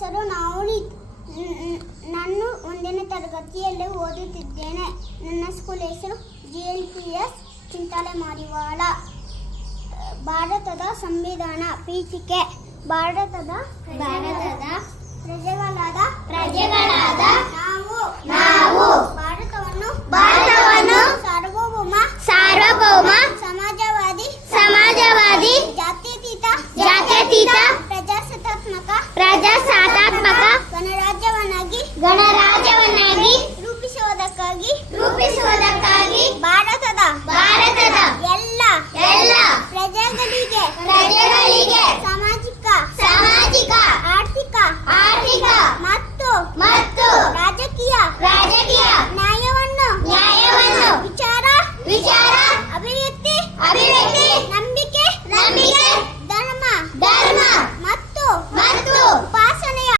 ಹೆಸರು ನವನೀತ್. ನಾನು 1ನೇ ತರಗತಿಯಲ್ಲಿ ಓದುತ್ತಿದ್ದೇನೆ. ನನ್ನ ಸ್ಕೂಲ್ ಹೆಸರು GLPS ಚಿಂತಾಲೆ ಮಾರಿವಾಳ. ಭಾರತದ ಸಂವಿಧಾನ ಪೀಠಿಕೆ. ಭಾರತದ ಪ್ರಜೆಗಳಾದ ನಾವು ಭಾರತವನ್ನು ಸಾರ್ವಭೌಮ ಸಮಾಜವಾದಿ ಜಾತ್ಯತೀತ ಪ್ರಜಾಸತ್ತಾತ್ಮಕ ಗಣರಾಜ್ಯವನ್ನಾಗಿ ರೂಪಿಸುವುದಕ್ಕಾಗಿ ಭಾರತದ ಎಲ್ಲ ಪ್ರಜೆಗಳಿಗೆ ಸಾಮಾಜಿಕ ಆರ್ಥಿಕ